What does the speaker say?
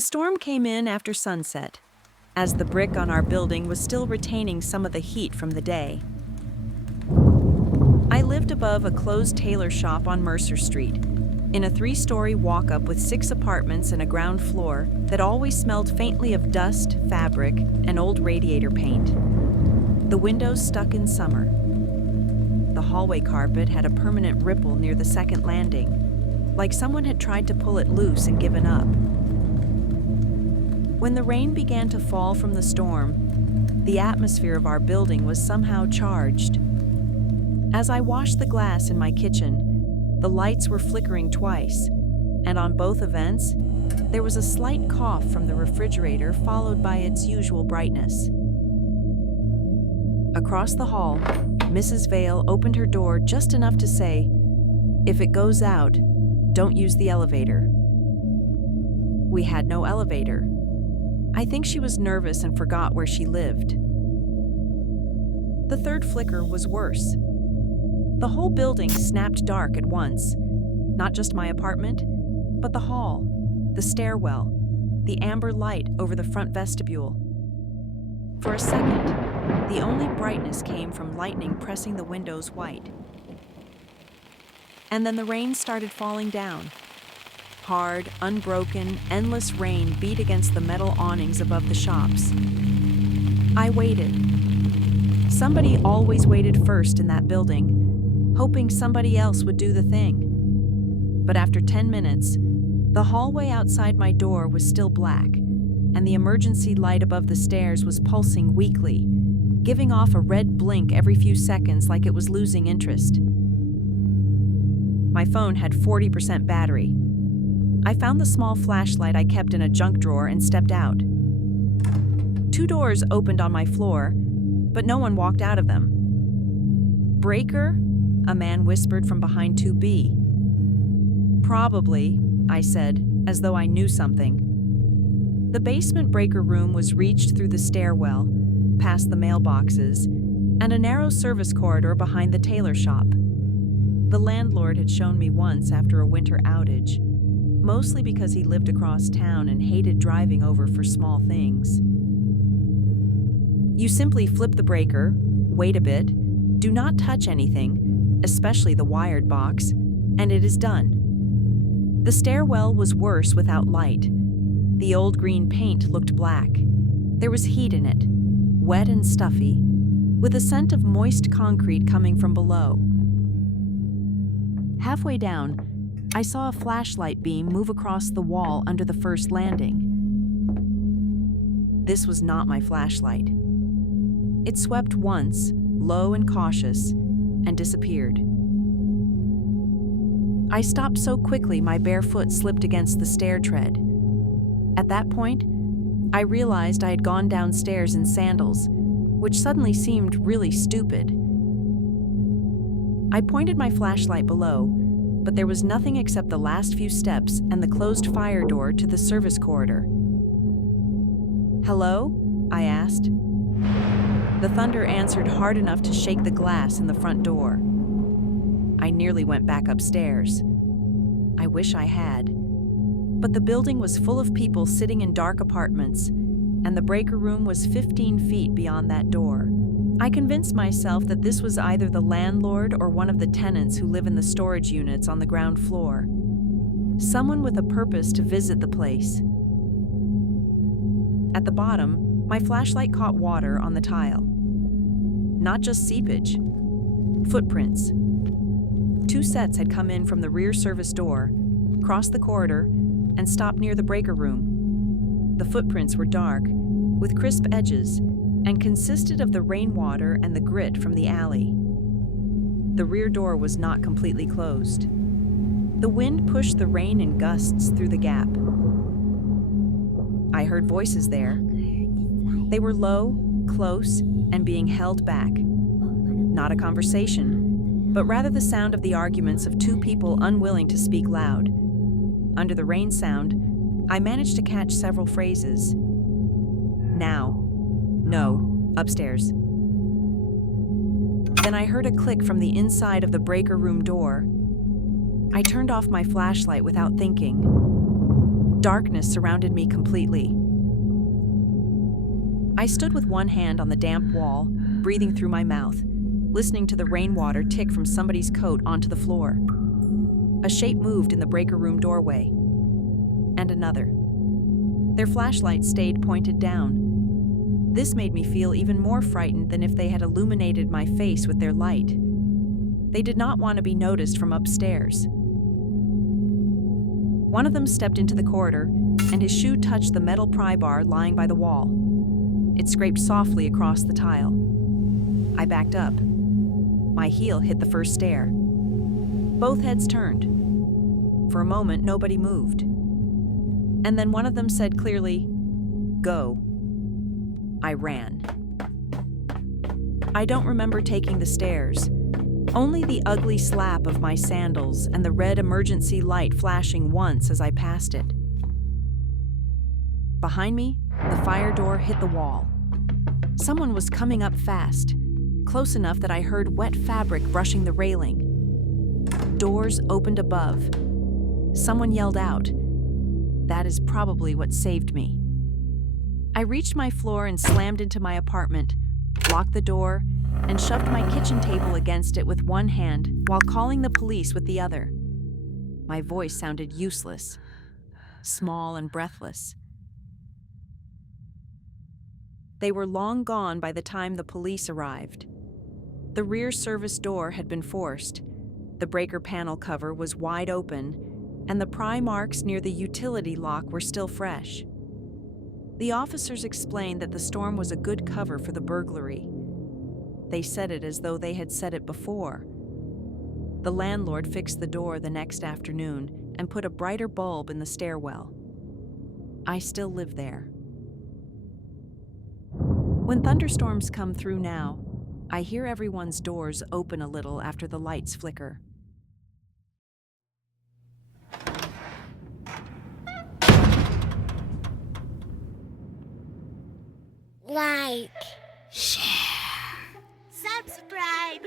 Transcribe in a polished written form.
The storm came in after sunset, as the brick on our building was still retaining some of the heat from the day. I lived above a closed tailor shop on Mercer Street, in a 3-story walk-up with 6 apartments and a ground floor that always smelled faintly of dust, fabric, and old radiator paint. The windows stuck in summer. The hallway carpet had a permanent ripple near the second landing, like someone had tried to pull it loose and given up. When the rain began to fall from the storm, the atmosphere of our building was somehow charged. As I washed the glass in my kitchen, the lights were flickering twice, and on both events, there was a slight cough from the refrigerator followed by its usual brightness. Across the hall, Mrs. Vale opened her door just enough to say, "If it goes out, don't use the elevator." We had no elevator. I think she was nervous and forgot where she lived. The third flicker was worse. The whole building snapped dark at once. Not just my apartment, but the hall, the stairwell, the amber light over the front vestibule. For a second, the only brightness came from lightning pressing the windows white. And then the rain started falling down. Hard, unbroken, endless rain beat against the metal awnings above the shops. I waited. Somebody always waited first in that building, hoping somebody else would do the thing. But after 10 minutes, the hallway outside my door was still black, and the emergency light above the stairs was pulsing weakly, giving off a red blink every few seconds like it was losing interest. My phone had 40% battery. I found the small flashlight I kept in a junk drawer and stepped out. 2 doors opened on my floor, but no one walked out of them. "Breaker?" a man whispered from behind 2B. "Probably," I said, as though I knew something. The basement breaker room was reached through the stairwell, past the mailboxes, and a narrow service corridor behind the tailor shop. The landlord had shown me once after a winter outage, mostly because he lived across town and hated driving over for small things. You simply flip the breaker, wait a bit, do not touch anything, especially the wired box, and it is done. The stairwell was worse without light. The old green paint looked black. There was heat in it, wet and stuffy, with a scent of moist concrete coming from below. Halfway down, I saw a flashlight beam move across the wall under the first landing. This was not my flashlight. It swept once, low and cautious, and disappeared. I stopped so quickly my bare foot slipped against the stair tread. At that point, I realized I had gone downstairs in sandals, which suddenly seemed really stupid. I pointed my flashlight below, but there was nothing except the last few steps and the closed fire door to the service corridor. "Hello?" I asked. The thunder answered hard enough to shake the glass in the front door. I nearly went back upstairs. I wish I had. But the building was full of people sitting in dark apartments, and the breaker room was 15 feet beyond that door. I convinced myself that this was either the landlord or one of the tenants who live in the storage units on the ground floor. Someone with a purpose to visit the place. At the bottom, my flashlight caught water on the tile. Not just seepage, footprints. 2 sets had come in from the rear service door, crossed the corridor, and stopped near the breaker room. The footprints were dark, with crisp edges, and consisted of the rainwater and the grit from the alley. The rear door was not completely closed. The wind pushed the rain in gusts through the gap. I heard voices there. They were low, close, and being held back. Not a conversation, but rather the sound of the arguments of 2 people unwilling to speak loud. Under the rain sound, I managed to catch several phrases. "Now." "No." "Upstairs." Then I heard a click from the inside of the breaker room door. I turned off my flashlight without thinking. Darkness surrounded me completely. I stood with one hand on the damp wall, breathing through my mouth, listening to the rainwater tick from somebody's coat onto the floor. A shape moved in the breaker room doorway, and another. Their flashlight stayed pointed down. This made me feel even more frightened than if they had illuminated my face with their light. They did not want to be noticed from upstairs. One of them stepped into the corridor, and his shoe touched the metal pry bar lying by the wall. It scraped softly across the tile. I backed up. My heel hit the first stair. Both heads turned. For a moment, nobody moved. And then one of them said clearly, "Go." I ran. I don't remember taking the stairs. Only the ugly slap of my sandals and the red emergency light flashing once as I passed it. Behind me, the fire door hit the wall. Someone was coming up fast, close enough that I heard wet fabric brushing the railing. Doors opened above. Someone yelled out. That is probably what saved me. I reached my floor and slammed into my apartment, locked the door, and shoved my kitchen table against it with one hand while calling the police with the other. My voice sounded useless, small and breathless. They were long gone by the time the police arrived. The rear service door had been forced, the breaker panel cover was wide open, and the pry marks near the utility lock were still fresh. The officers explained that the storm was a good cover for the burglary. They said it as though they had said it before. The landlord fixed the door the next afternoon and put a brighter bulb in the stairwell. I still live there. When thunderstorms come through now, I hear everyone's doors open a little after the lights flicker. Like, share, subscribe.